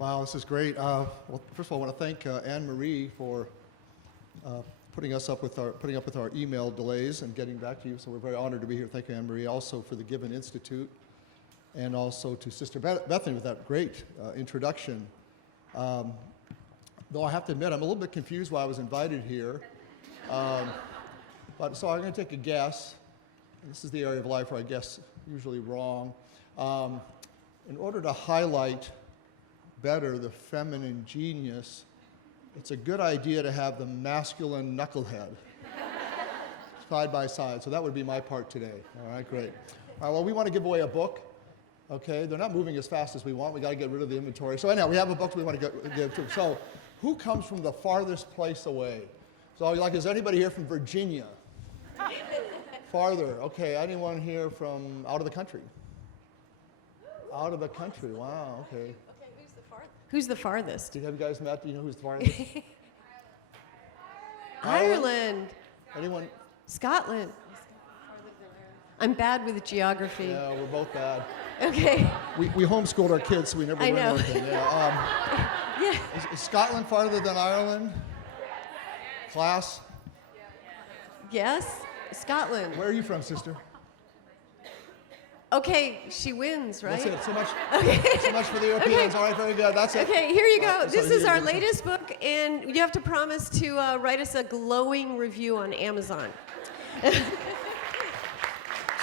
Wow, this is great. Well, first of all, I want to thank Anne Marie for putting up with our email delays and getting back to you. So we're very honored to be here. Thank you, Anne Marie. Also for the Given Institute, and also to Sister Bethany with that great introduction. Though I have to admit, I'm a little bit confused why I was invited here. So I'm going to take a guess. This is the area of life where I guess usually wrong. In order to highlight better the feminine genius, it's a good idea to have the masculine knucklehead side by side. So that would be my part today. All right, great. All right, well, we want to give away a book. Okay, they're not moving as fast as we want. We got to get rid of the inventory. So anyhow, we have a book we want to give to. So who comes from the farthest place away? So is anybody here from Virginia? Farther. Okay, anyone here from out of the country? Out of the country. Wow. Okay. Who's the farthest? Have you guys met? Do you know who's the farthest? Ireland. Anyone? Scotland. I'm bad with geography. Yeah, we're both bad. Okay. We homeschooled our kids, so we never learned anything. Yeah. Yeah. Is Scotland farther than Ireland? Class? Yes, Scotland. Where are you from, sister? Okay, she wins, right? That's it. So much. Okay. So much for the Europeans. Okay. All right, very good. That's it. Okay, here you go. So This is our latest book, and you have to promise to write us a glowing review on Amazon.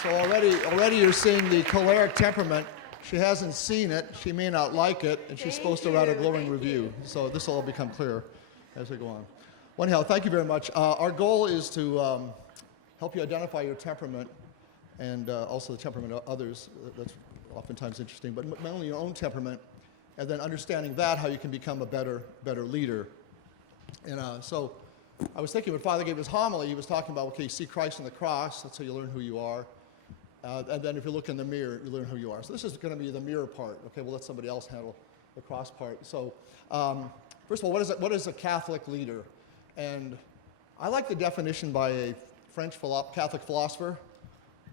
So already you're seeing the choleric temperament. She hasn't seen it. She may not like it, and she's supposed to write a glowing review. So this will all become clear as we go on. Well, anyhow, thank you very much. Our goal is to help you identify your temperament and also the temperament of others. That's oftentimes interesting, but mainly your own temperament, and then understanding that, how you can become a better leader. And so I was thinking when Father gave his homily, he was talking about, okay, you see Christ on the cross, that's how you learn who you are. And then if you look in the mirror, you learn who you are. So this is going to be the mirror part. Okay, we'll let somebody else handle the cross part. So first of all, what is a Catholic leader? And I like the definition by a French Catholic philosopher.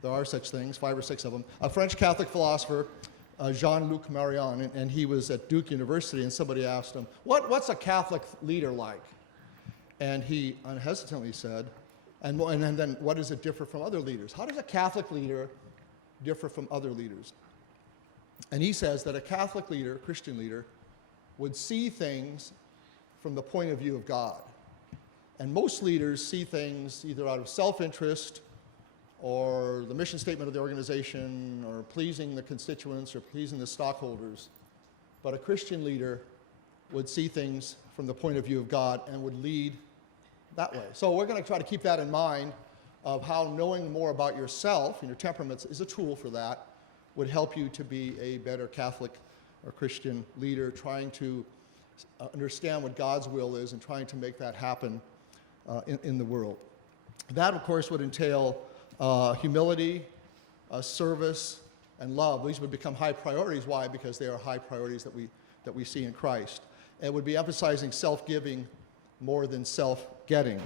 There are such things, 5 or 6 of them. A French Catholic philosopher, Jean-Luc Marion, and he was at Duke University, and somebody asked him, what's a Catholic leader like? And he unhesitantly said, and then what does it differ from other leaders? How does a Catholic leader differ from other leaders? And he says that a Catholic leader, a Christian leader, would see things from the point of view of God. And most leaders see things either out of self-interest or the mission statement of the organization or pleasing the constituents or pleasing the stockholders. But a Christian leader would see things from the point of view of God and would lead that way. So we're going to try to keep that in mind of how knowing more about yourself and your temperaments is a tool for that, would help you to be a better Catholic or Christian leader, trying to understand what God's will is and trying to make that happen in the world. That, of course, would entail humility, service, and love. These would become high priorities. Why? Because they are high priorities that we see in Christ. It would be emphasizing self-giving more than self-getting.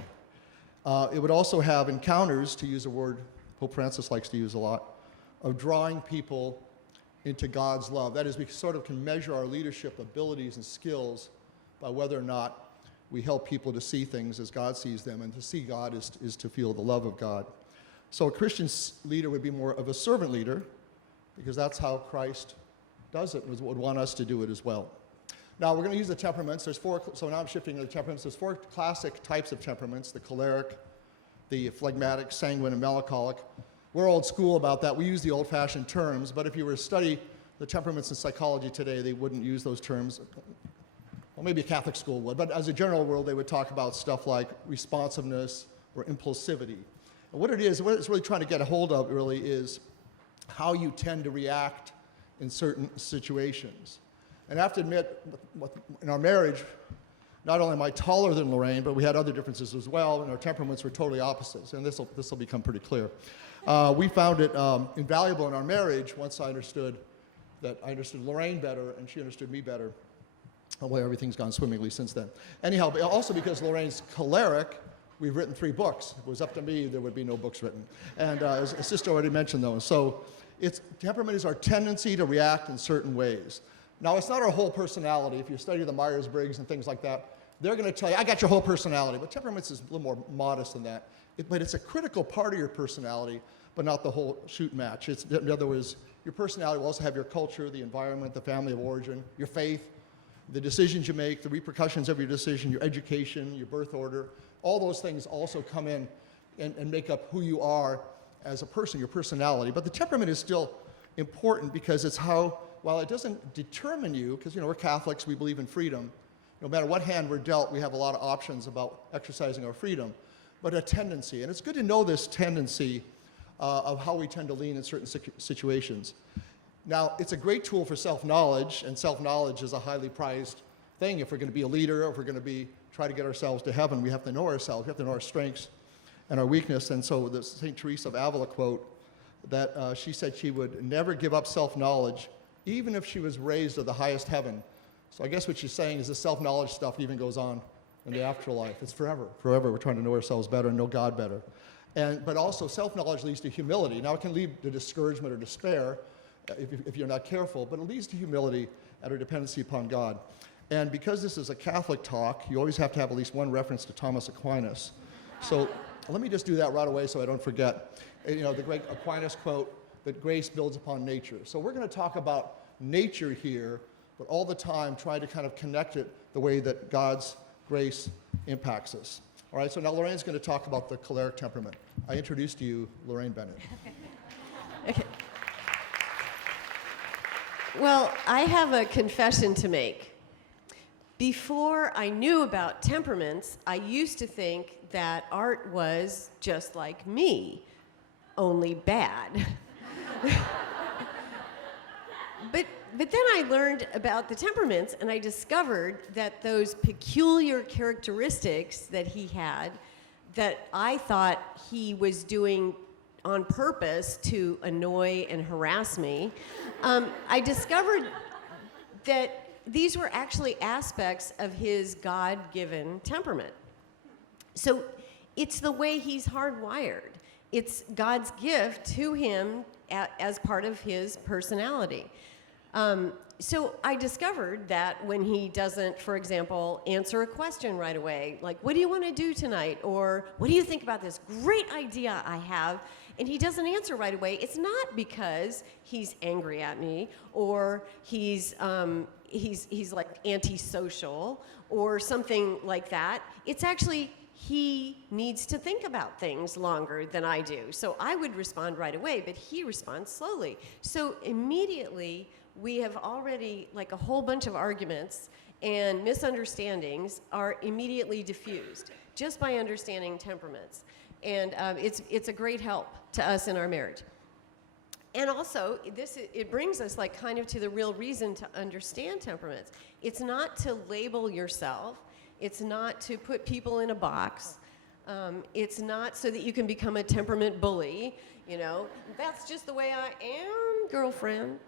It would also have encounters, to use a word Pope Francis likes to use a lot, of drawing people into God's love. That is, we sort of can measure our leadership abilities and skills by whether or not we help people to see things as God sees them, and to see God is to feel the love of God. So a Christian leader would be more of a servant leader, because that's how Christ does it, and would want us to do it as well. Now we're going to use the temperaments. So now I'm shifting to the temperaments. There's 4 classic types of temperaments: the choleric, the phlegmatic, sanguine, and melancholic. We're old school about that. We use the old-fashioned terms, but if you were to study the temperaments in psychology today, they wouldn't use those terms. Well, maybe a Catholic school would, but as a general rule, they would talk about stuff like responsiveness or impulsivity. And what it's really trying to get a hold of, really, is how you tend to react in certain situations. And I have to admit, in our marriage, not only am I taller than Laraine, but we had other differences as well, and our temperaments were totally opposites, and this will become pretty clear. We found it invaluable in our marriage once I understood Laraine better, and she understood me better. Well, everything's gone swimmingly since then. Anyhow, but also because Lorraine's choleric, we've written 3 books. If it was up to me, there would be no books written. And as Sister already mentioned those. So temperament is our tendency to react in certain ways. Now, it's not our whole personality. If you study the Myers-Briggs and things like that, they're going to tell you, I got your whole personality. But temperaments is a little more modest than that. But it's a critical part of your personality, but not the whole shoot match. In other words, your personality will also have your culture, the environment, the family of origin, your faith, the decisions you make, the repercussions of your decision, your education, your birth order. All those things also come in and make up who you are as a person, your personality. But the temperament is still important because it's how, while it doesn't determine you, because we're Catholics, we believe in freedom. No matter what hand we're dealt, we have a lot of options about exercising our freedom, but a tendency. And it's good to know this tendency of how we tend to lean in certain situations. Now, it's a great tool for self-knowledge, and self-knowledge is a highly prized thing. If we're going to be a leader, or if we're going to try to get ourselves to heaven, we have to know ourselves. We have to know our strengths and our weakness. And so the St. Teresa of Avila quote that she said she would never give up self-knowledge, even if she was raised to the highest heaven. So I guess what she's saying is this self-knowledge stuff even goes on in the afterlife. It's forever. Forever, we're trying to know ourselves better and know God better. But also, self-knowledge leads to humility. Now, it can lead to discouragement or despair if you're not careful, but it leads to humility and our dependency upon God. And because this is a Catholic talk, you always have to have at least one reference to Thomas Aquinas. So let me just do that right away so I don't forget. The great Aquinas quote that grace builds upon nature. So we're going to talk about nature here, but all the time try to kind of connect it the way that God's grace impacts us. All right, so now Lorraine's going to talk about the choleric temperament. I introduce to you Laraine Bennett. Okay. Well, I have a confession to make. Before I knew about temperaments, I used to think that art was just like me, only bad. But then I learned about the temperaments, and I discovered that those peculiar characteristics that he had, that I thought he was doing on purpose to annoy and harass me, I discovered that these were actually aspects of his God-given temperament. So it's the way he's hardwired. It's God's gift to him as part of his personality. So I discovered that when he doesn't, for example, answer a question right away, like, what do you want to do tonight? Or what do you think about this great idea I have? And he doesn't answer right away. It's not because he's angry at me, or he's like antisocial or something like that. It's actually he needs to think about things longer than I do. So I would respond right away, but he responds slowly. So immediately, we have already, like, a whole bunch of arguments and misunderstandings are immediately diffused just by understanding temperaments. And it's a great help to us in our marriage. And also, it brings us, like, kind of to the real reason to understand temperaments. It's not to label yourself. It's not to put people in a box. It's not so that you can become a temperament bully. That's just the way I am, girlfriend.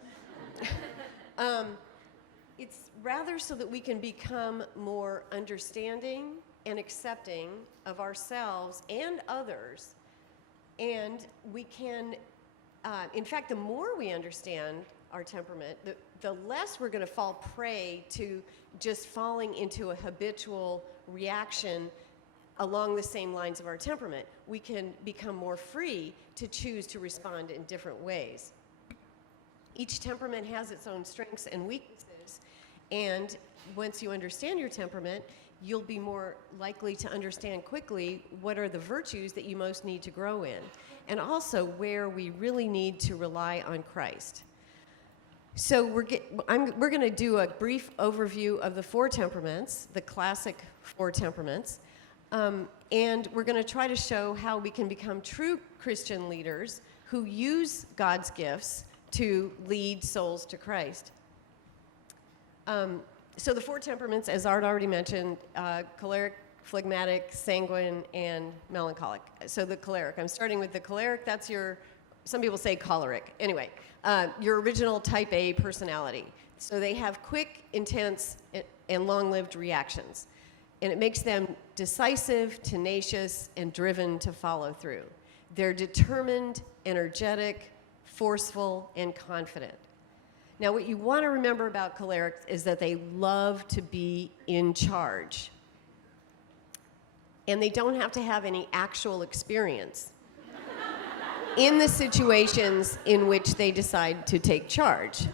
It's rather so that we can become more understanding and accepting of ourselves and others. And we can, in fact, the more we understand our temperament, the less we're going to fall prey to just falling into a habitual reaction along the same lines of our temperament. We can become more free to choose to respond in different ways. Each temperament has its own strengths and weaknesses, and once you understand your temperament, you'll be more likely to understand quickly what are the virtues that you most need to grow in, and also where we really need to rely on Christ. So we're going to do a brief overview of the four temperaments, the classic four temperaments, and we're going to try to show how we can become true Christian leaders who use God's gifts to lead souls to Christ. So the four temperaments, as Art already mentioned, choleric, phlegmatic, sanguine, and melancholic. So the choleric, I'm starting with the choleric. That's some people say choleric. Anyway, your original type A personality. So they have quick, intense, and long-lived reactions. And it makes them decisive, tenacious, and driven to follow through. They're determined, energetic, forceful, and confident. Now, what you want to remember about cholerics is that they love to be in charge. And they don't have to have any actual experience in the situations in which they decide to take charge.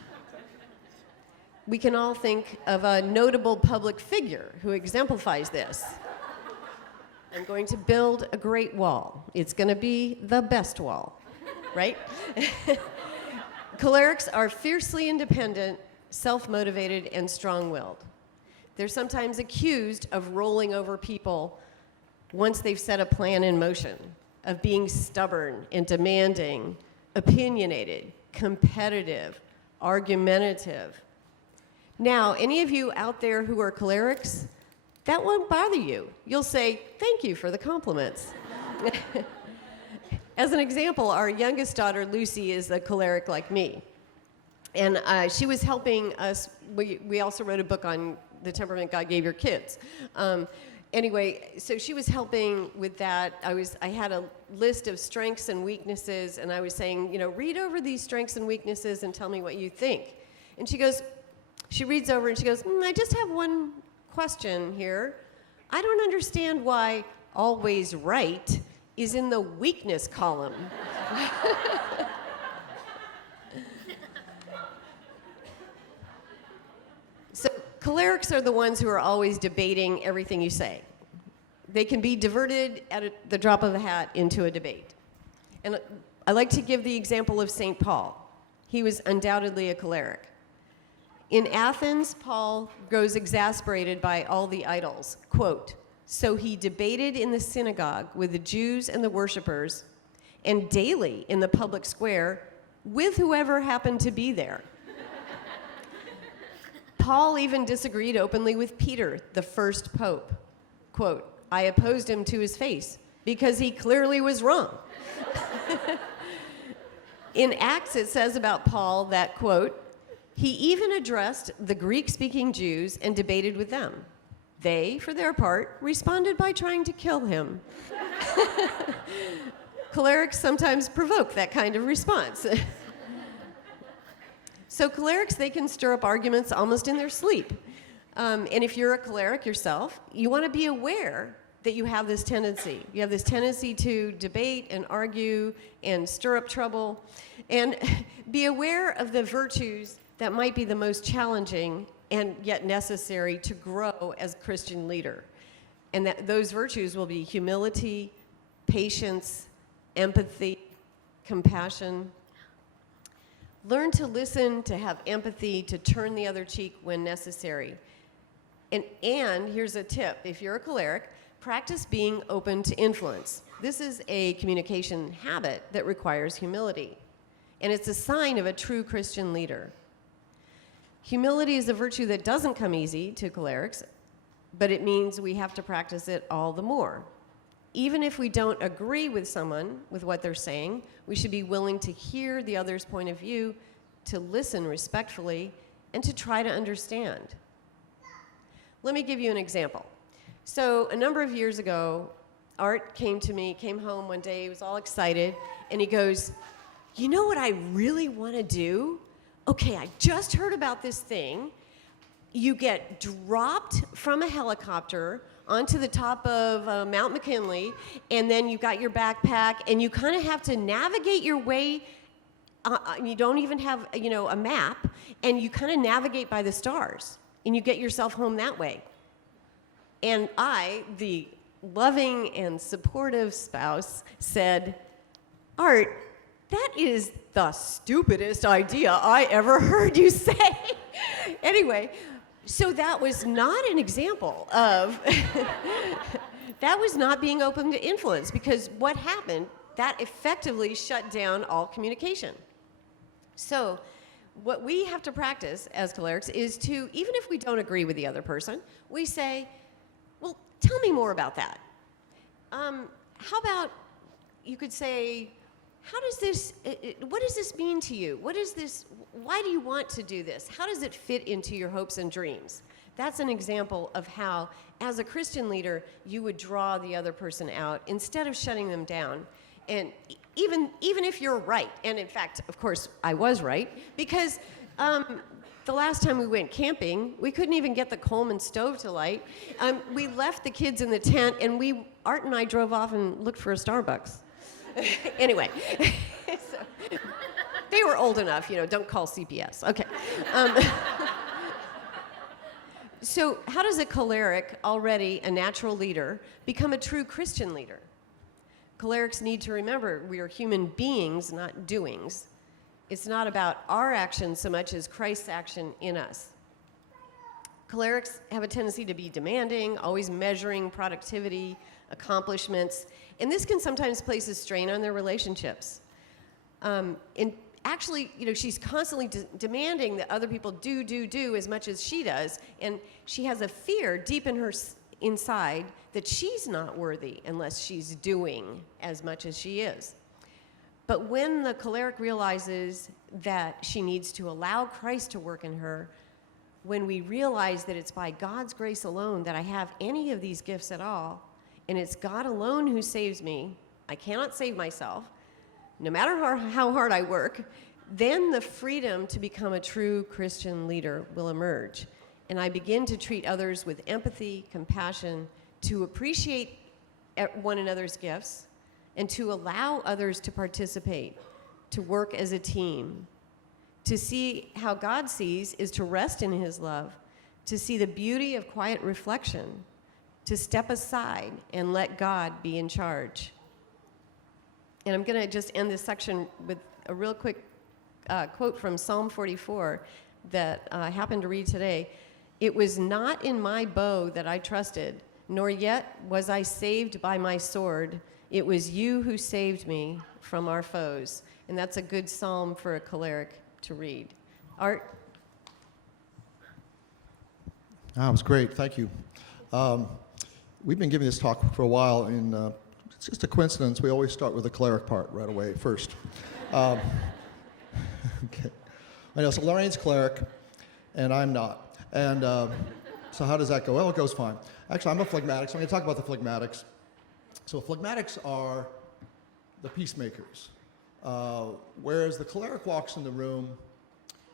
We can all think of a notable public figure who exemplifies this. I'm going to build a great wall. It's going to be the best wall, right? Cholerics are fiercely independent, self-motivated, and strong-willed. They're sometimes accused of rolling over people once they've set a plan in motion, of being stubborn and demanding, opinionated, competitive, argumentative. Now, any of you out there who are cholerics, that won't bother you. You'll say, thank you for the compliments. As an example, our youngest daughter, Lucy, is a choleric like me. And she was helping us. We also wrote a book on the temperament God gave your kids. Anyway, so she was helping with that. I had a list of strengths and weaknesses, and I was saying, read over these strengths and weaknesses and tell me what you think. And she reads over and she goes, I just have one question here. I don't understand why always right is in the weakness column. So cholerics are the ones who are always debating everything you say. They can be diverted at the drop of a hat into a debate. And I like to give the example of St. Paul. He was undoubtedly a choleric. In Athens, Paul grows exasperated by all the idols. Quote, so he debated in the synagogue with the Jews and the worshipers, and daily in the public square with whoever happened to be there. Paul even disagreed openly with Peter, the first pope. Quote, I opposed him to his face because he clearly was wrong. In Acts, it says about Paul that, quote, he even addressed the Greek-speaking Jews and debated with them. They, for their part, responded by trying to kill him. Cholerics sometimes provoke that kind of response. So cholerics, they can stir up arguments almost in their sleep. And if you're a choleric yourself, you want to be aware that you have this tendency. You have this tendency to debate and argue and stir up trouble. And be aware of the virtues that might be the most challenging and yet necessary to grow as a Christian leader. And that those virtues will be humility, patience, empathy, compassion. Learn to listen, to have empathy, to turn the other cheek when necessary. And here's a tip. If you're a choleric, practice being open to influence. This is a communication habit that requires humility. And it's a sign of a true Christian leader. Humility is a virtue that doesn't come easy to cholerics, but it means we have to practice it all the more. Even if we don't agree with someone, with what they're saying, we should be willing to hear the other's point of view, to listen respectfully, and to try to understand. Let me give you an example. So a number of years ago, Art came home one day, he was all excited, and he goes, you know what I really want to do? Okay, I just heard about this thing. You get dropped from a helicopter onto the top of Mount McKinley, and then you've got your backpack, and you kind of have to navigate your way. You don't even have, a map, and you kind of navigate by the stars, and you get yourself home that way. And I, the loving and supportive spouse, said, Art, that is the stupidest idea I ever heard you say. Anyway, so that was not an example of, that was not being open to influence, because what happened, that effectively shut down all communication. So what we have to practice as cholerics is to, even if we don't agree with the other person, we say, well, tell me more about that. How about, you could say, what does this mean to you? What is this, why do you want to do this? How does it fit into your hopes and dreams? That's an example of how, as a Christian leader, you would draw the other person out instead of shutting them down. And even if you're right, and in fact, of course, I was right, because The last time we went camping, we couldn't even get the Coleman stove to light. We left the kids in the tent, and Art and I drove off and looked for a Starbucks. Anyway, so, they were old enough, don't call CPS. Okay. So how does a choleric, already a natural leader, become a true Christian leader? Cholerics need to remember we are human beings, not doings. It's not about our actions so much as Christ's action in us. Cholerics have a tendency to be demanding, always measuring productivity, accomplishments, and this can sometimes place a strain on their relationships. And actually, she's constantly demanding that other people do as much as she does, and she has a fear deep in her inside that she's not worthy unless she's doing as much as she is. But when the choleric realizes that she needs to allow Christ to work in her, when we realize that it's by God's grace alone that I have any of these gifts at all, and it's God alone who saves me, I cannot save myself, no matter how hard I work, then the freedom to become a true Christian leader will emerge. And I begin to treat others with empathy, compassion, to appreciate one another's gifts, and to allow others to participate, to work as a team. To see how God sees is to rest in his love, to see the beauty of quiet reflection, to step aside and let God be in charge. And I'm going to just end this section with a real quick quote from Psalm 44 that I happened to read today. "It was not in my bow that I trusted, nor yet was I saved by my sword. It was you who saved me from our foes." And that's a good psalm for a choleric to read. Art? That was great. Thank you. We've been giving this talk for a while, and it's just a coincidence. We always start with the choleric part right away first. Okay. I know, so Lorraine's choleric, and I'm not. And so how does that go? Well, it goes fine. Actually, I'm a phlegmatic, so I'm going to talk about the phlegmatics. So phlegmatics are the peacemakers. Whereas the choleric walks in the room,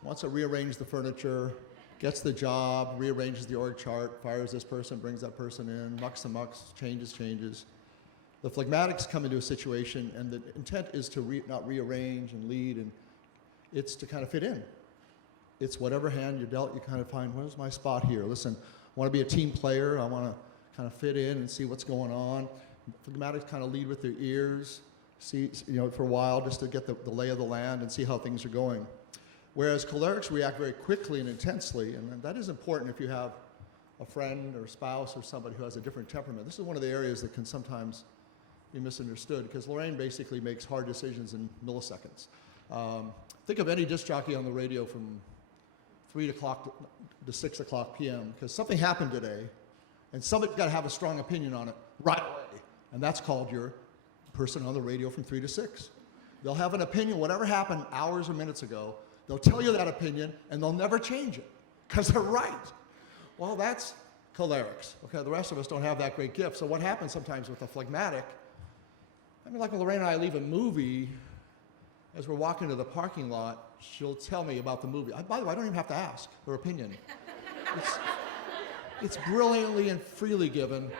wants to rearrange the furniture, gets the job, rearranges the org chart, fires this person, brings that person in, mucks and mucks, changes. The phlegmatics come into a situation, and the intent is to not rearrange and lead, and it's to kind of fit in. It's whatever hand you're dealt, you kind of find, where's my spot here? Listen, I want to be a team player. I want to kind of fit in and see what's going on. Phlegmatics kind of lead with their ears, see, for a while, just to get the lay of the land and see how things are going. Whereas cholerics react very quickly and intensely, and that is important if you have a friend or a spouse or somebody who has a different temperament. This is one of the areas that can sometimes be misunderstood, because Laraine basically makes hard decisions in milliseconds. Think of any disc jockey on the radio from 3 o'clock to 6 o'clock p.m., because something happened today, and somebody's got to have a strong opinion on it right away, and that's called your person on the radio from 3 to 6. They'll have an opinion, whatever happened hours or minutes ago, they'll tell you that opinion, and they'll never change it, because they're right. Well, that's cholerics. Okay, the rest of us don't have that great gift. So what happens sometimes with a phlegmatic, like when Laraine and I leave a movie, as we're walking to the parking lot, she'll tell me about the movie. By the way, I don't even have to ask her opinion. It's brilliantly and freely given.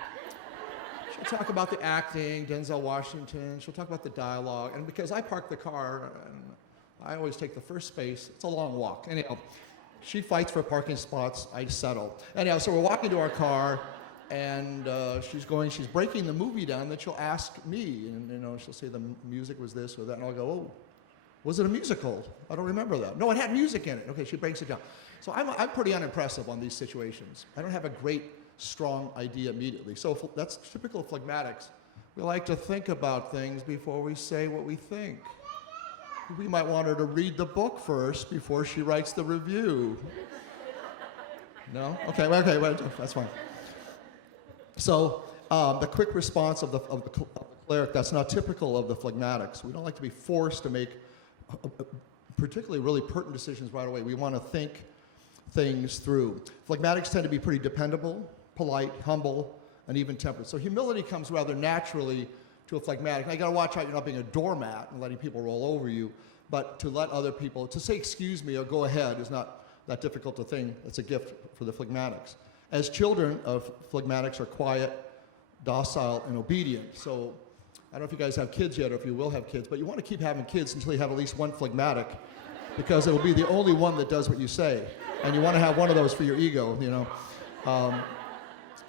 She'll talk about the acting, Denzel Washington. She'll talk about the dialogue. And because I park the car, and I always take the first space, it's a long walk. Anyhow, she fights for parking spots. I settle. Anyhow, so we're walking to our car, and she's breaking the movie down. Then she'll ask me, and she'll say the music was this or that, and I'll go, oh, was it a musical? I don't remember that. No, it had music in it. Okay, she breaks it down. So I'm pretty unimpressive on these situations. I don't have a great, strong idea immediately. So that's typical of phlegmatics. We like to think about things before we say what we think. We might want her to read the book first before she writes the review. No? Okay, that's fine. So the quick response of the choleric, that's not typical of the phlegmatics. We don't like to be forced to make particularly really pertinent decisions right away. We want to think things through. Phlegmatics tend to be pretty dependable, polite, humble, and even-tempered. So humility comes rather naturally to a phlegmatic. Now, you got to watch out you're not being a doormat and letting people roll over you. But to let other people, to say excuse me or go ahead is not that difficult a thing. It's a gift for the phlegmatics. As children of phlegmatics are quiet, docile, and obedient. So I don't know if you guys have kids yet or if you will have kids, but you want to keep having kids until you have at least one phlegmatic, because it'll be the only one that does what you say. And you want to have one of those for your ego, you know.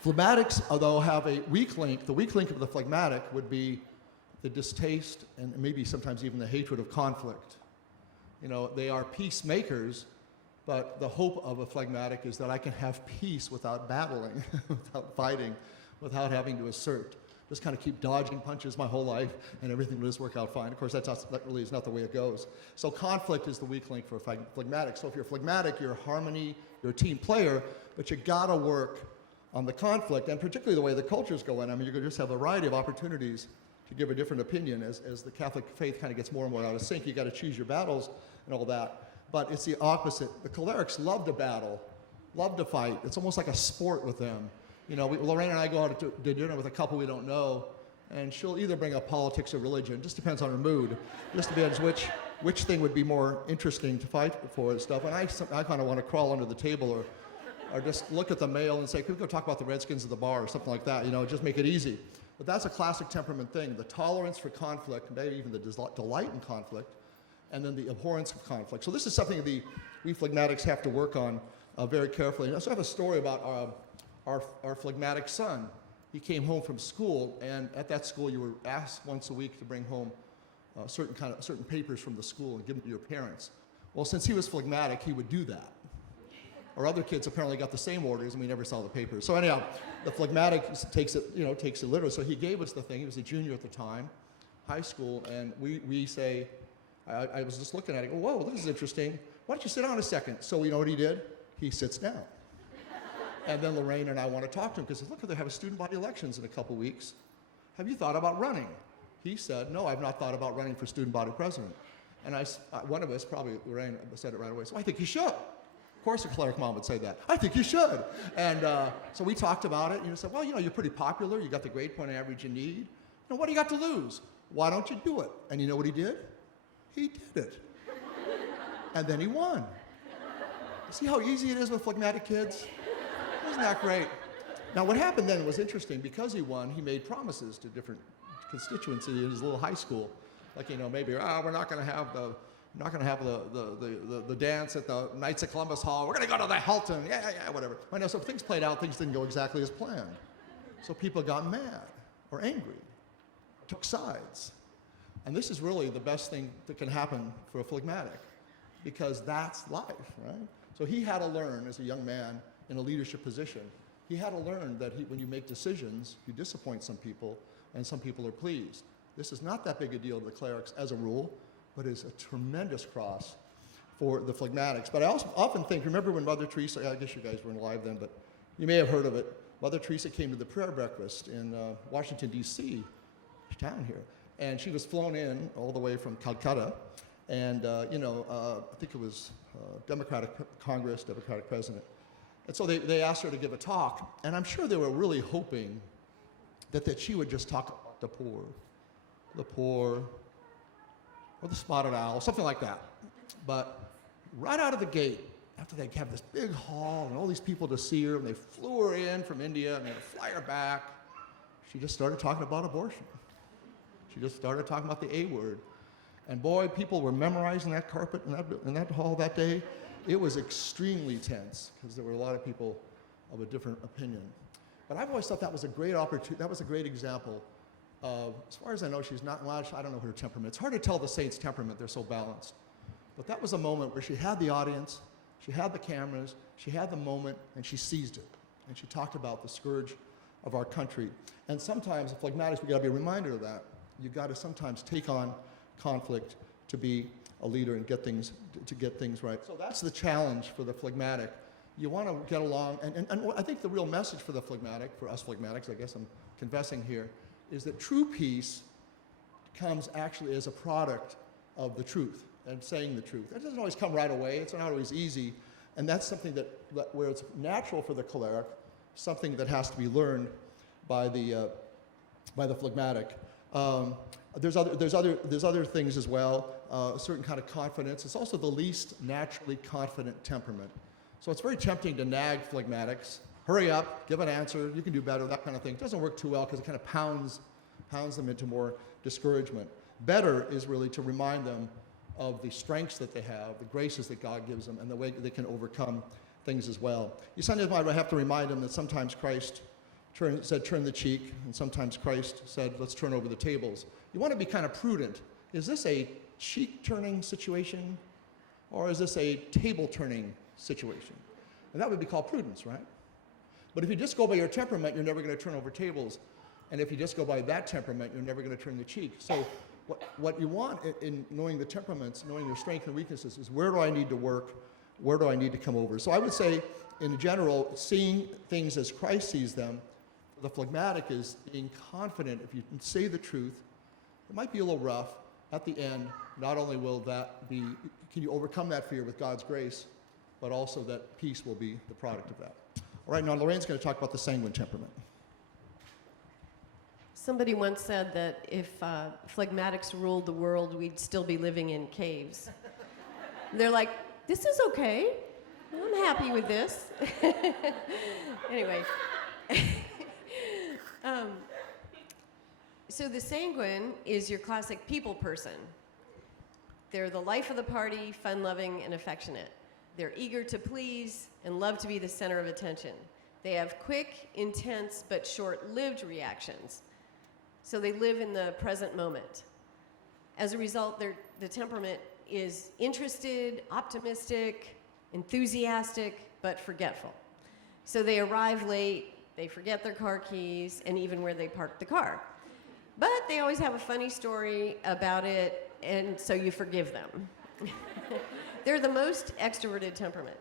Phlegmatics, although, have a weak link. The weak link of the phlegmatic would be the distaste and maybe sometimes even the hatred of conflict. You know, they are peacemakers, but the hope of a phlegmatic is that I can have peace without battling, without fighting, without having to assert. Just kind of keep dodging punches my whole life, and everything will just work out fine. Of course, that really is not the way it goes. So conflict is the weak link for a phlegmatic. So if you're phlegmatic, you're harmony, you're a team player, but you gotta work on the conflict, and particularly the way the culture's going. I mean, you're gonna just have a variety of opportunities to give a different opinion as the Catholic faith kind of gets more and more out of sync. You gotta choose your battles and all that. But it's the opposite. The cholerics love to battle, love to fight. It's almost like a sport with them. You know, Laraine and I go out to dinner with a couple we don't know, and she'll either bring up politics or religion. Just depends on her mood. Just depends which thing would be more interesting to fight for and stuff. And I kind of want to crawl under the table or just look at the mail and say, can we go talk about the Redskins at the bar or something like that? You know, just make it easy. But that's a classic temperament thing. The tolerance for conflict, maybe even the delight in conflict, and then the abhorrence of conflict. So this is something we phlegmatics have to work on very carefully. And so I have a story about our phlegmatic son. He came home from school, and at that school you were asked once a week to bring home certain papers from the school and give them to your parents. Well, since he was phlegmatic, he would do that. Our other kids apparently got the same orders, and we never saw the papers. So anyhow, the phlegmatic takes it literally. So he gave us the thing. He was a junior at the time, high school, and we say, I was just looking at it. I go, whoa, this is interesting. Why don't you sit down a second? So you know what he did? He sits down. And then Laraine and I want to talk to him because look, they have student body elections in a couple weeks. Have you thought about running? He said, no, I've not thought about running for student body president. And one of us, probably Laraine, said it right away. So I think you should. Of course a cleric mom would say that. I think you should. And so we talked about it, and he said, well, you know, you're pretty popular. You got the grade point average you need. You know, what do you got to lose? Why don't you do it? And you know what he did? He did it. And then he won. See how easy it is with phlegmatic kids? Isn't that great? Now, what happened then was interesting. Because he won, he made promises to different constituencies in his little high school. Like, you know, maybe, we're not going to have the dance at the Knights of Columbus Hall. We're going to go to the Hilton. Yeah, whatever. I know, so things played out. Things didn't go exactly as planned. So people got mad or angry, took sides. And this is really the best thing that can happen for a phlegmatic, because that's life, right? So he had to learn as a young man in a leadership position, he had to learn that when you make decisions, you disappoint some people, and some people are pleased. This is not that big a deal to the clerics as a rule, but is a tremendous cross for the phlegmatics. But I also often think, remember when Mother Teresa, I guess you guys weren't alive then, but you may have heard of it. Mother Teresa came to the prayer breakfast in Washington, D.C., down here, and she was flown in all the way from Calcutta, and I think it was Democratic Congress, Democratic President. And so they asked her to give a talk, and I'm sure they were really hoping that she would just talk about the poor, or the spotted owl, something like that. But right out of the gate, after they have this big hall and all these people to see her, and they flew her in from India and they had to fly her back, she just started talking about abortion. She just started talking about the A word. And boy, people were memorizing that carpet in that hall that day. It was extremely tense because there were a lot of people of a different opinion. But I've always thought that was a great opportunity. That was a great example of, as far as I know, she's not, well, I don't know her temperament. It's hard to tell the saints' temperament. They're so balanced. But that was a moment where she had the audience, she had the cameras, she had the moment, and she seized it. And she talked about the scourge of our country. And sometimes, as phlegmatics, we've got to be reminded of that. You've got to sometimes take on conflict to be a leader and get things right. So that's the challenge for the phlegmatic. You want to get along, and I think the real message for the phlegmatic, for us phlegmatics, I guess I'm confessing here, is that true peace comes actually as a product of the truth and saying the truth. It doesn't always come right away. It's not always easy, and that's something that where it's natural for the choleric, something that has to be learned by the phlegmatic. There's other things as well. A certain kind of confidence. It's also the least naturally confident temperament. So it's very tempting to nag phlegmatics. Hurry up, give an answer, you can do better, that kind of thing. It doesn't work too well because it kind of pounds them into more discouragement. Better is really to remind them of the strengths that they have, the graces that God gives them, and the way they can overcome things as well. You sometimes might have to remind them that sometimes Christ said turn the cheek, and sometimes Christ said let's turn over the tables. You want to be kind of prudent. Is this a cheek-turning situation, or is this a table-turning situation? And that would be called prudence, right? But if you just go by your temperament, you're never going to turn over tables. And if you just go by that temperament, you're never going to turn the cheek. So what you want in knowing the temperaments, knowing your strengths and weaknesses, is where do I need to work? Where do I need to come over? So I would say, in general, seeing things as Christ sees them, the phlegmatic is being confident. If you can say the truth, it might be a little rough. At the end, not only will that be, can you overcome that fear with God's grace, but also that peace will be the product of that. All right, now Lorraine's going to talk about the sanguine temperament. Somebody once said that if phlegmatics ruled the world, we'd still be living in caves. They're like, this is okay. I'm happy with this. Anyway. So the sanguine is your classic people person. They're the life of the party, fun-loving and affectionate. They're eager to please and love to be the center of attention. They have quick, intense, but short-lived reactions. So they live in the present moment. As a result, the temperament is interested, optimistic, enthusiastic, but forgetful. So they arrive late, they forget their car keys, and even where they parked the car. But they always have a funny story about it, and so you forgive them. They're the most extroverted temperament.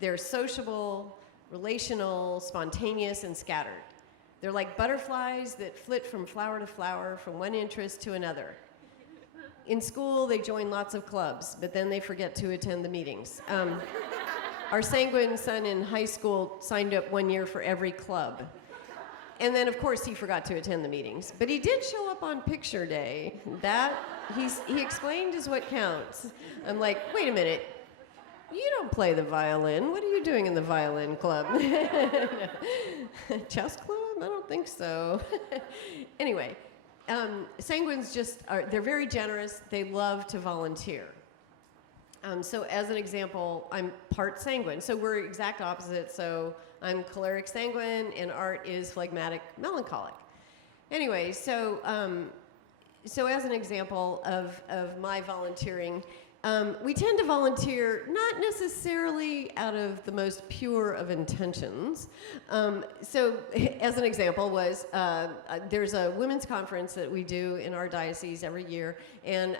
They're sociable, relational, spontaneous, and scattered. They're like butterflies that flit from flower to flower, from one interest to another. In school, they join lots of clubs, but then they forget to attend the meetings. Our sanguine son in high school signed up 1 year for every club. And then, of course, he forgot to attend the meetings. But he did show up on picture day. That, he explained, is what counts. I'm like, wait a minute. You don't play the violin. What are you doing in the violin club? Chess club? I don't think so. Anyway, sanguines they're very generous. They love to volunteer. So as an example, I'm part sanguine. So we're exact opposite. So I'm choleric sanguine, and Art is phlegmatic melancholic. Anyway, so as an example of my volunteering, we tend to volunteer not necessarily out of the most pure of intentions. So as an example was, there's a women's conference that we do in our diocese every year, and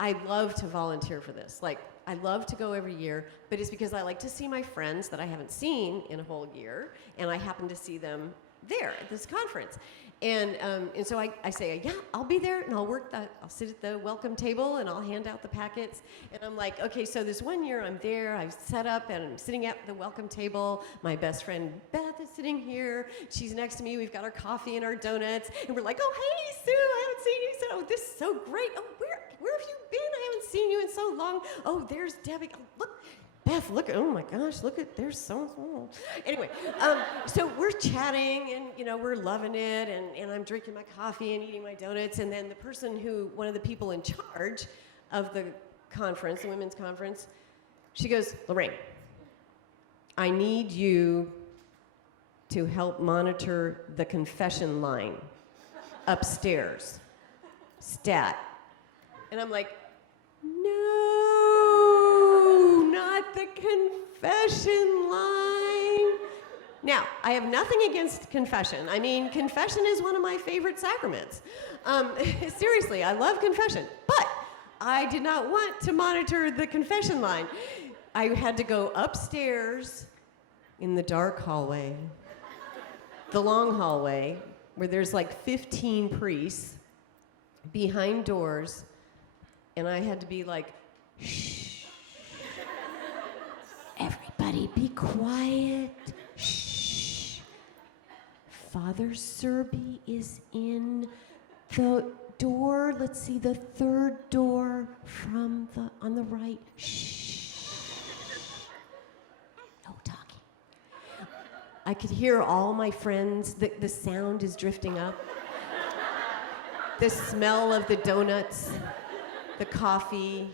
I love to volunteer for this. Like, I love to go every year, but it's because I like to see my friends that I haven't seen in a whole year, and I happen to see them there at this conference. And so I say, yeah, I'll be there, and I'll sit at the welcome table, and I'll hand out the packets. And I'm like, okay, so this 1 year I'm there, I've set up, and I'm sitting at the welcome table. My best friend Beth is sitting here. She's next to me. We've got our coffee and our donuts, and we're like, oh, hey, Sue, I haven't seen you. So this is so great. Oh, where have you been? I haven't seen you in so long. Oh, there's Debbie. Oh, look. Beth, look, oh my gosh, look at, there's so. Anyway, so we're chatting, and we're loving it, and I'm drinking my coffee and eating my donuts, and then one of the people in charge of the conference, the women's conference, she goes, Laraine, I need you to help monitor the confession line upstairs. Stat. And I'm like, no, not the confession line. Now, I have nothing against confession. I mean, confession is one of my favorite sacraments. Seriously, I love confession. But I did not want to monitor the confession line. I had to go upstairs in the dark hallway, the long hallway, where there's like 15 priests behind doors, and I had to be like, shh. Everybody be quiet. Shh. Father Serby is in the door, let's see, the third door on the right. Shh. No talking. I could hear all my friends, the sound is drifting up. The smell of the donuts, the coffee,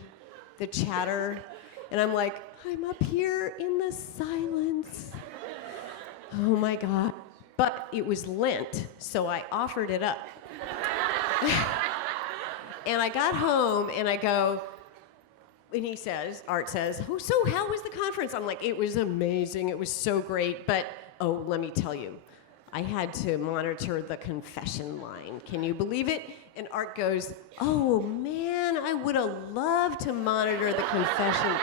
the chatter. And I'm like, I'm up here in the silence. Oh my God. But it was Lent, so I offered it up. And I got home and I go, and Art says, oh, so how was the conference? I'm like, it was amazing, it was so great, but oh, let me tell you, I had to monitor the confession line. Can you believe it? And Art goes, oh man, I would have loved to monitor the confession.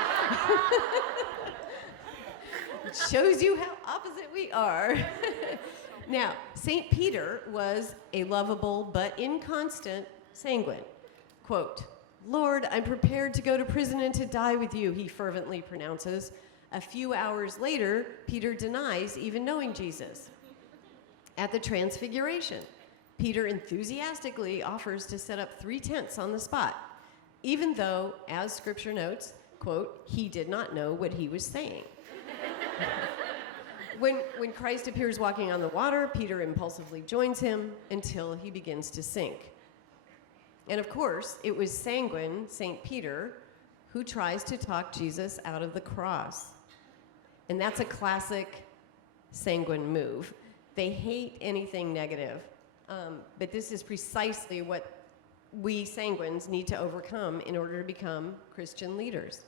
It shows you how opposite we are. Now, St. Peter was a lovable but inconstant sanguine. Quote, Lord, I'm prepared to go to prison and to die with you, he fervently pronounces. A few hours later, Peter denies even knowing Jesus. At the Transfiguration, Peter enthusiastically offers to set up 3 tents on the spot, even though, as Scripture notes, quote, he did not know what he was saying. When Christ appears walking on the water, Peter impulsively joins him until he begins to sink. And of course, it was sanguine St. Peter who tries to talk Jesus out of the cross. And that's a classic sanguine move. They hate anything negative, but this is precisely what we sanguines need to overcome in order to become Christian leaders.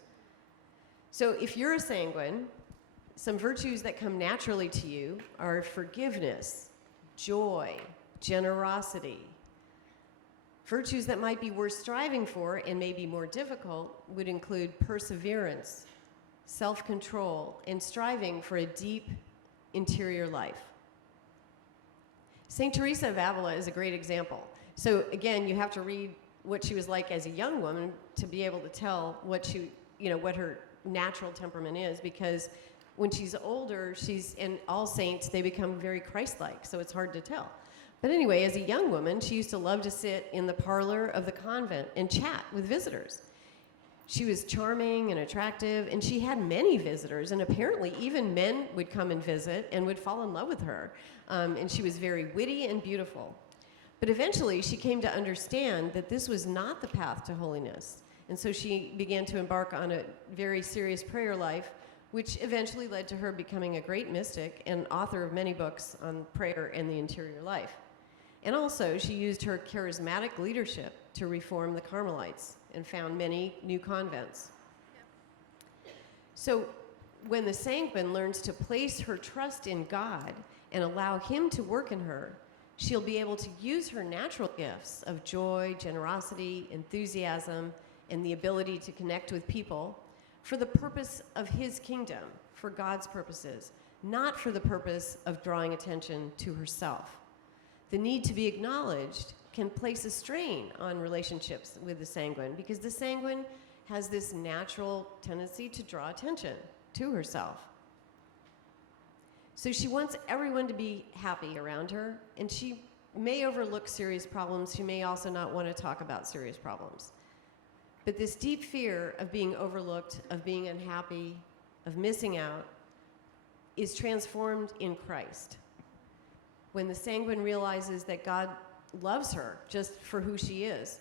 So if you're a sanguine, some virtues that come naturally to you are forgiveness, joy, generosity. Virtues that might be worth striving for and may be more difficult would include perseverance, self-control, and striving for a deep interior life. St. Teresa of Avila is a great example. So again, you have to read what she was like as a young woman to be able to tell what her natural temperament is, because when she's older, and all saints, they become very Christ-like, so it's hard to tell. But anyway, as a young woman, she used to love to sit in the parlor of the convent and chat with visitors. She was charming and attractive, and she had many visitors, and apparently even men would come and visit and would fall in love with her. And she was very witty and beautiful. But eventually, she came to understand that this was not the path to holiness. And so she began to embark on a very serious prayer life, which eventually led to her becoming a great mystic and author of many books on prayer and the interior life. And also, she used her charismatic leadership to reform the Carmelites and found many new convents. So when the sanguine learns to place her trust in God and allow him to work in her, she'll be able to use her natural gifts of joy, generosity, enthusiasm, and the ability to connect with people for the purpose of his kingdom, for God's purposes, not for the purpose of drawing attention to herself. The need to be acknowledged can place a strain on relationships with the sanguine, because the sanguine has this natural tendency to draw attention to herself. So she wants everyone to be happy around her, and she may overlook serious problems. She may also not want to talk about serious problems. But this deep fear of being overlooked, of being unhappy, of missing out, is transformed in Christ. When the sanguine realizes that God loves her just for who she is,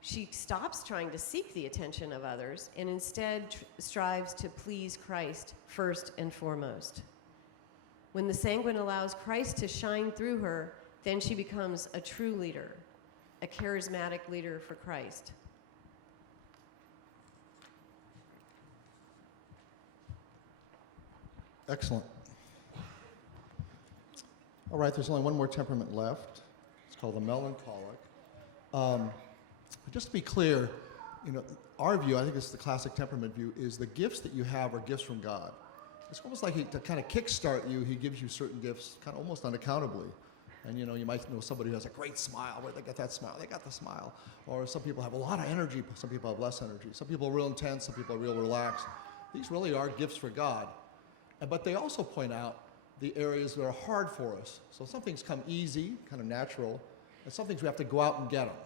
she stops trying to seek the attention of others and instead strives to please Christ first and foremost. When the sanguine allows Christ to shine through her, then she becomes a true leader, a charismatic leader for Christ. Excellent. All right, there's only one more temperament left. It's called the melancholic. Just to be clear, our view, I think it's the classic temperament view, is the gifts that you have are gifts from God. It's almost like to kind of kickstart you, he gives you certain gifts kind of almost unaccountably. And you might know somebody who has a great smile. Where they get that smile? They got the smile. Or some people have a lot of energy, some people have less energy. Some people are real intense, some people are real relaxed. These really are gifts for God. But they also point out the areas that are hard for us. So some things come easy, kind of natural, And some things we have to go out and get them.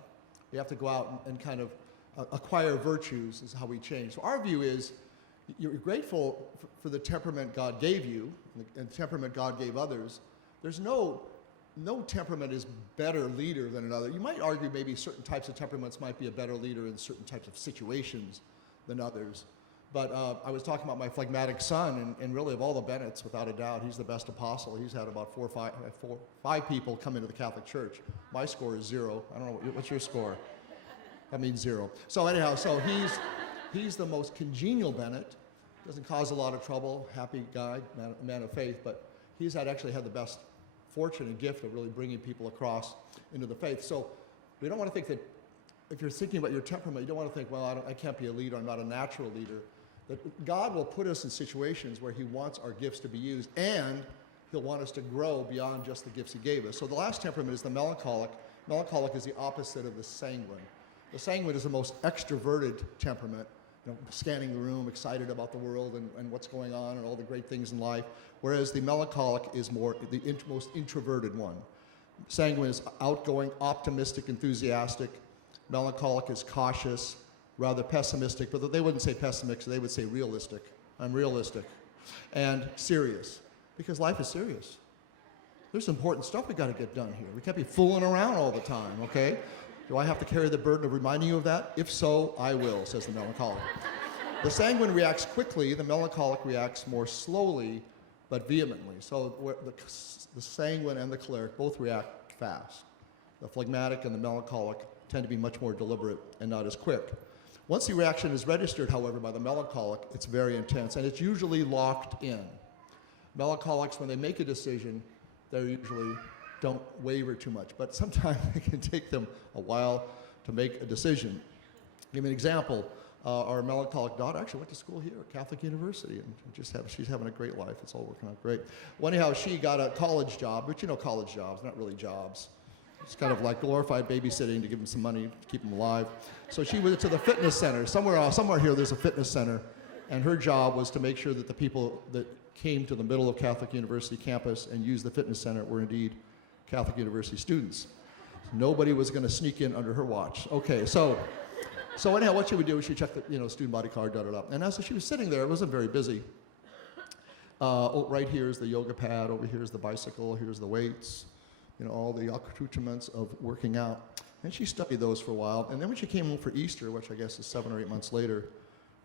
We have to go out and kind of acquire virtues is how we change. So our view is you're grateful for the temperament God gave you and the temperament God gave others. There's no temperament is better leader than another. You might argue maybe certain types of temperaments might be a better leader in certain types of situations than others. But I was talking about my phlegmatic son, and really of all the Bennetts, without a doubt, he's the best apostle. He's had about five people come into the Catholic Church. My score is 0. I don't know, what's your score? That means 0. So anyhow, so he's the most congenial Bennett. Doesn't cause a lot of trouble, happy guy, man of faith, but he's actually had the best fortune and gift of really bringing people across into the faith. So we don't want to think that if you're thinking about your temperament, you don't want to think, well, I can't be a leader, I'm not a natural leader. That God will put us in situations where he wants our gifts to be used, and he'll want us to grow beyond just the gifts he gave us. So the last temperament is the melancholic. Melancholic is the opposite of the sanguine. The sanguine is the most extroverted temperament, scanning the room, excited about the world and what's going on and all the great things in life, whereas the melancholic is the most introverted one. Sanguine is outgoing, optimistic, enthusiastic. Melancholic is cautious, rather pessimistic, but they wouldn't say pessimistic, they would say realistic. I'm realistic. And serious, because life is serious. There's important stuff we got to get done here. We can't be fooling around all the time, okay? Do I have to carry the burden of reminding you of that? If so, I will, says the melancholic. The sanguine reacts quickly, the melancholic reacts more slowly, but vehemently. So the sanguine and the choleric both react fast. The phlegmatic and the melancholic tend to be much more deliberate and not as quick. Once the reaction is registered, however, by the melancholic, it's very intense, and it's usually locked in. Melancholics, when they make a decision, they usually don't waver too much, but sometimes it can take them a while to make a decision. Give me an example. Our melancholic daughter actually went to school here at Catholic University, and she's having a great life. It's all working out great. Well, anyhow, she got a college job, but you know college jobs, not really jobs. It's kind of like glorified babysitting to give them some money to keep them alive. So she went to the fitness center. Somewhere here there's a fitness center, and her job was to make sure that the people that came to the middle of Catholic University campus and used the fitness center were indeed Catholic University students. Nobody was going to sneak in under her watch. Okay, so anyhow, what she would do is she checked the student body card, and as she was sitting there, it wasn't very busy. Right here is the yoga pad, over here is the bicycle, here's the weights, all the accoutrements of working out. And she studied those for a while, and then when she came home for Easter, which I guess is 7 or 8 months later,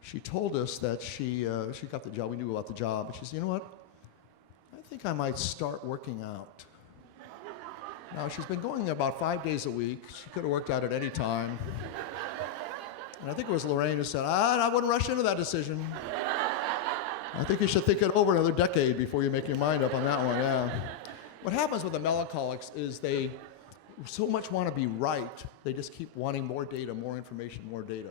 she told us that she got the job. We knew about the job, and she said, you know what? I think I might start working out. Now, she's been going there about 5 days a week. She could have worked out at any time. And I think it was Laraine who said, I wouldn't rush into that decision. I think you should think it over another decade before you make your mind up on that one, yeah. What happens with the melancholics is they so much want to be right, they just keep wanting more data, more information, more data.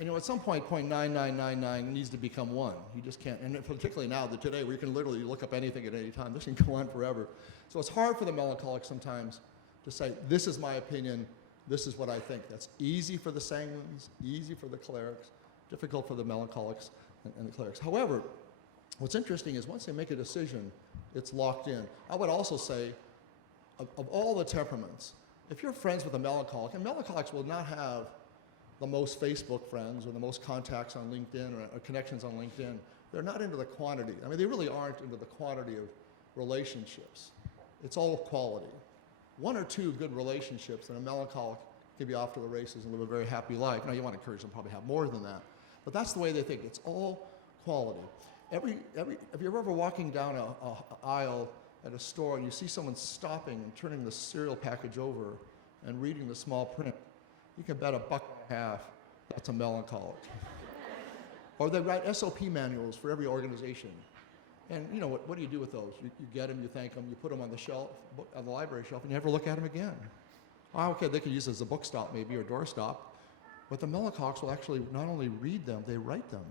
And at some point, 0.9999 needs to become 1. You just can't, and particularly now, today, where you can literally look up anything at any time. This can go on forever. So it's hard for the melancholic sometimes to say, this is my opinion, this is what I think. That's easy for the sanguines, easy for the cholerics, difficult for the melancholics and the cholerics. However, what's interesting is once they make a decision, it's locked in. I would also say, of all the temperaments, if you're friends with a melancholic, and melancholics will not have the most Facebook friends or the most contacts on LinkedIn or connections on LinkedIn, they're not into the quantity. I mean, they really aren't into the quantity of relationships. It's all quality. 1 or 2 good relationships, and a melancholic can be off to the races and live a very happy life. Now, you want to encourage them to probably have more than that, but that's the way they think. It's all quality. If you're ever walking down an aisle at a store and you see someone stopping and turning the cereal package over and reading the small print, you can bet $1.50 that's a melancholic. Or they write SOP manuals for every organization. And what do you do with those? You get them, you thank them, you put them on the shelf, on the library shelf, and you never look at them again. Oh, okay, they could use it as a book stop maybe, or door stop. But the melancholics will actually not only read them, they write them.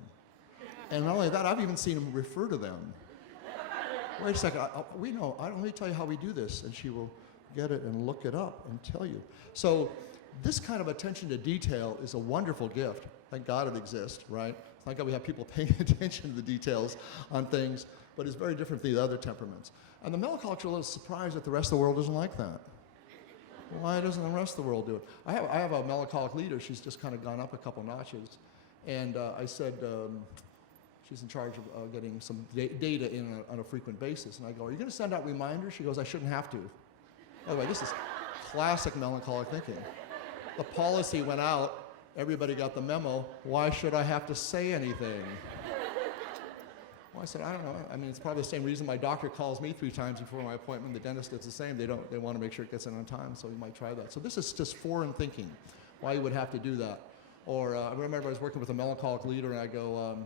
And not only that, I've even seen them refer to them. Wait a second, let me tell you how we do this. And she will get it and look it up and tell you. So this kind of attention to detail is a wonderful gift. Thank God it exists, right? Thank God we have people paying attention to the details on things, but it's very different than the other temperaments. And the melancholics are a little surprised that the rest of the world isn't like that. Why doesn't the rest of the world do it? I have a melancholic leader. She's just kind of gone up a couple notches. And I said, she's in charge of getting some data in on a frequent basis. And I go, are you going to send out reminders? She goes, I shouldn't have to. By the way, this is classic melancholic thinking. The policy went out. Everybody got the memo. Why should I have to say anything? Well, I said, I don't know. I mean, it's probably the same reason my doctor calls me 3 times before my appointment. The dentist does the same. They want to make sure it gets in on time, so you might try that. So this is just foreign thinking, why you would have to do that. Or I remember I was working with a melancholic leader, and I go,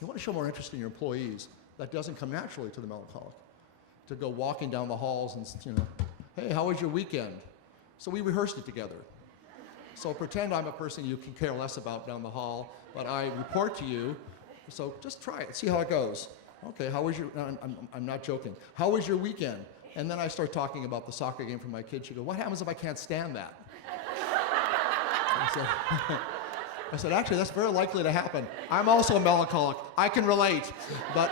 you want to show more interest in your employees. That doesn't come naturally to the melancholic. To go walking down the halls and, hey, how was your weekend? So we rehearsed it together. So pretend I'm a person you can care less about down the hall, but I report to you. So just try it, see how it goes. Okay, how was your, I'm not joking. How was your weekend? And then I start talking about the soccer game for my kids. She goes, what happens if I can't stand that? I said, actually, that's very likely to happen. I'm also a melancholic. I can relate. But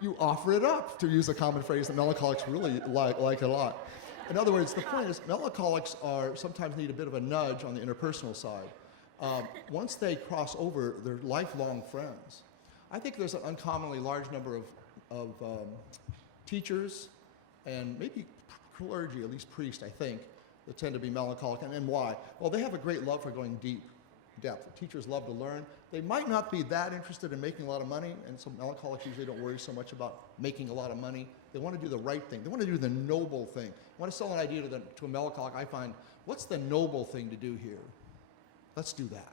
you offer it up, to use a common phrase that melancholics really like a lot. In other words, the point is melancholics sometimes need a bit of a nudge on the interpersonal side. Once they cross over, they're lifelong friends. I think there's an uncommonly large number of teachers and maybe clergy, at least priests, I think, that tend to be melancholic. And why? Well, they have a great love for going depth. Teachers love to learn. They might not be that interested in making a lot of money, and so melancholics usually don't worry so much about making a lot of money. They want to do the right thing. They want to do the noble thing. You want to sell an idea to a melancholic, I find, what's the noble thing to do here? Let's do that.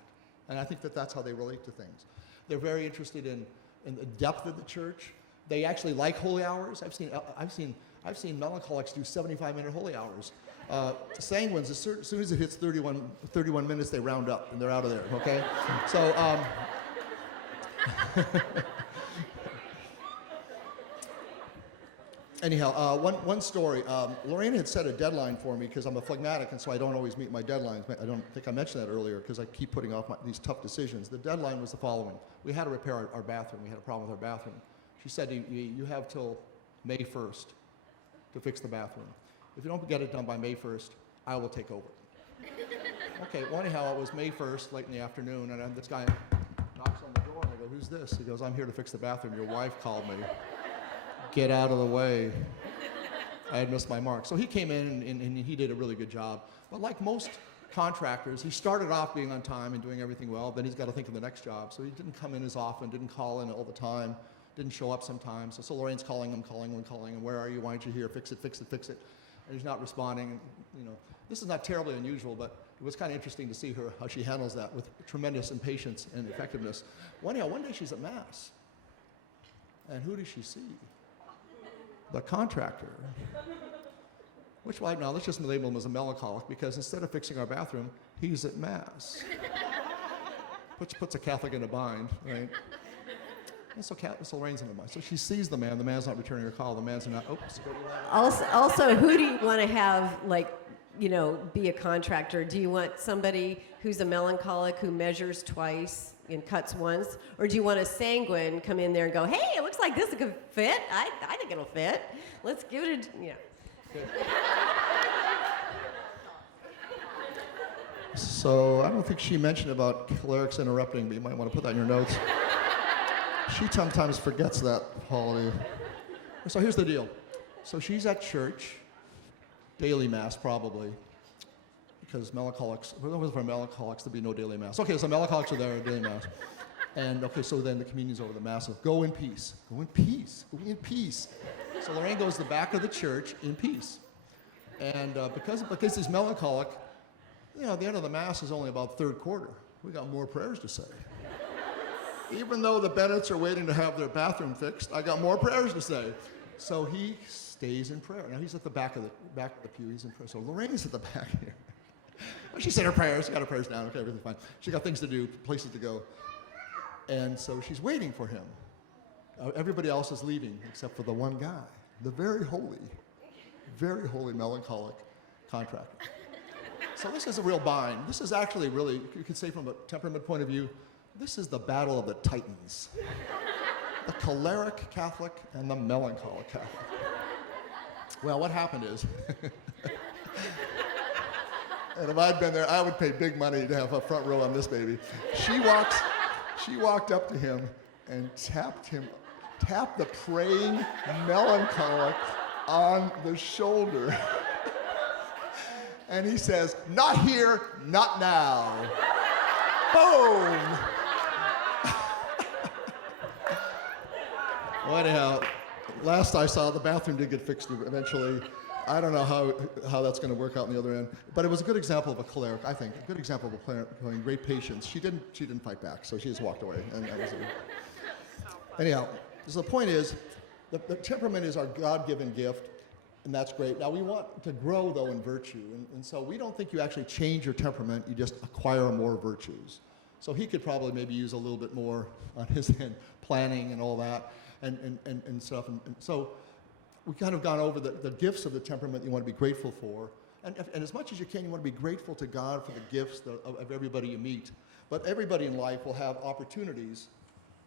And I think that's how they relate to things. They're very interested in the depth of the church. They actually like holy hours. I've seen melancholics do 75-minute holy hours. Sanguines, as soon as it hits 31 minutes, they round up and they're out of there, okay? So, anyhow, one story. Laraine had set a deadline for me because I'm a phlegmatic, and so I don't always meet my deadlines. I don't think I mentioned that earlier because I keep putting off these tough decisions. The deadline was the following. We had to repair our bathroom. We had a problem with our bathroom. She said, you have till May 1st to fix the bathroom. If you don't get it done by May 1st, I will take over. Okay, well, anyhow, it was May 1st, late in the afternoon, and this guy knocks on the door, and I go, who's this? He goes, I'm here to fix the bathroom. Your wife called me. Get out of the way. I had missed my mark. So he came in, and he did a really good job. But like most contractors, he started off being on time and doing everything well, then he's got to think of the next job. So he didn't come in as often, didn't call in all the time, didn't show up sometimes. So Lorraine's calling him, where are you? Why aren't you here? Fix it, fix it, fix it. And he's not responding. This is not terribly unusual, but it was kind of interesting to see how she handles that with tremendous impatience and effectiveness. One day she's at Mass. And who does she see? The contractor. Which, right now, let's just label him as a melancholic, because instead of fixing our bathroom, he's at Mass. Puts a Catholic in a bind, right? And so Lorraine's in a bind. So she sees the man's not returning her call, the man's not, oops. Also, who do you want to have, be a contractor? Do you want somebody who's a melancholic who measures twice and cuts once? Or do you want a sanguine come in there and go, hey, it looks like this could fit. I think it'll fit. Let's give it a, So I don't think she mentioned about cholerics interrupting, but you might want to put that in your notes. She sometimes forgets that quality. So here's the deal. So she's at church, daily Mass probably, because melancholics, for melancholics, there'd be no daily Mass. Okay, so melancholics are there at daily Mass. And okay, so then the communion's over, the Mass. Go in peace. Go in peace. Go in peace. So Laraine goes to the back of the church in peace. And because he's melancholic, the end of the Mass is only about third quarter. We got more prayers to say. Even though the Bennetts are waiting to have their bathroom fixed, I got more prayers to say. So he stays in prayer. Now he's at the back of the pew. He's in prayer. So Lorraine's at the back here. Well, she said her prayers. She got her prayers down. Okay, everything's fine. She got things to do, places to go. And so she's waiting for him. Everybody else is leaving except for the one guy, the very holy melancholic contractor. So this is a real bind. This is actually really, you could say from a temperament point of view, this is the battle of the titans. The choleric Catholic and the melancholic Catholic. Well, what happened is, And if I'd been there, I would pay big money to have a front row on this baby. She walked up to him and tapped the praying melancholic on the shoulder. And he says, "Not here, not now." Boom! Well, anyhow, last I saw, the bathroom did get fixed eventually. I don't know how that's going to work out on the other end, but it was a good example of a choleric, I think, a good example of a player showing great patience. She didn't fight back, so she just walked away. And that was anyhow, so the point is, the temperament is our God-given gift, and that's great. Now we want to grow though in virtue, and so we don't think you actually change your temperament; you just acquire more virtues. So he could probably maybe use a little bit more on his end, planning and all that, and stuff. And so we've kind of gone over the gifts of the temperament you want to be grateful for. And as much as you can, you want to be grateful to God for the gifts of everybody you meet. But everybody in life will have opportunities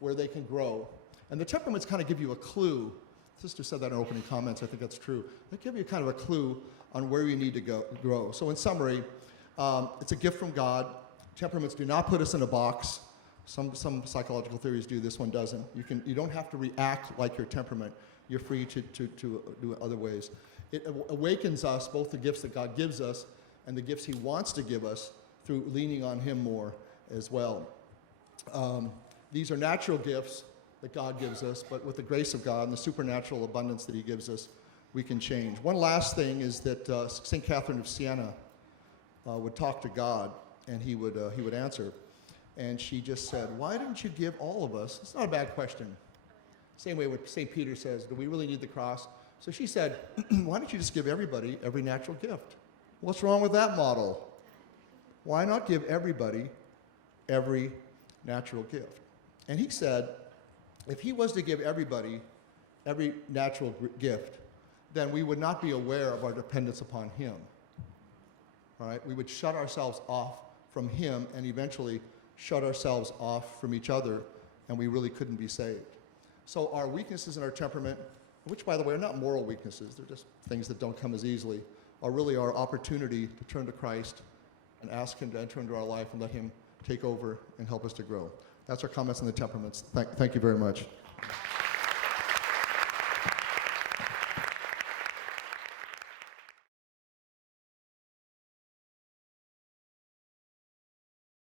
where they can grow. And the temperaments kind of give you a clue. Sister said that in her opening comments. I think that's true. They give you kind of a clue on where you need to grow. So in summary, it's a gift from God. Temperaments do not put us in a box. Some psychological theories do. This one doesn't. You don't have to react like your temperament. You're free to do it other ways. It awakens us, both the gifts that God gives us and the gifts he wants to give us through leaning on him more as well. These are natural gifts that God gives us, but with the grace of God and the supernatural abundance that he gives us, we can change. One last thing is that St. Catherine of Siena would talk to God, and he would answer. And she just said, "Why didn't you give all of us?" It's not a bad question. Same way what St. Peter says, "Do we really need the cross?" So she said, "Why don't you just give everybody every natural gift?" What's wrong with that model? Why not give everybody every natural gift? And he said, if he was to give everybody every natural gift, then we would not be aware of our dependence upon him. All right? We would shut ourselves off from him and eventually shut ourselves off from each other, and we really couldn't be saved. So our weaknesses in our temperament, which, by the way, are not moral weaknesses, they're just things that don't come as easily, are really our opportunity to turn to Christ and ask him to enter into our life and let him take over and help us to grow. That's our comments on the temperaments. Thank you very much.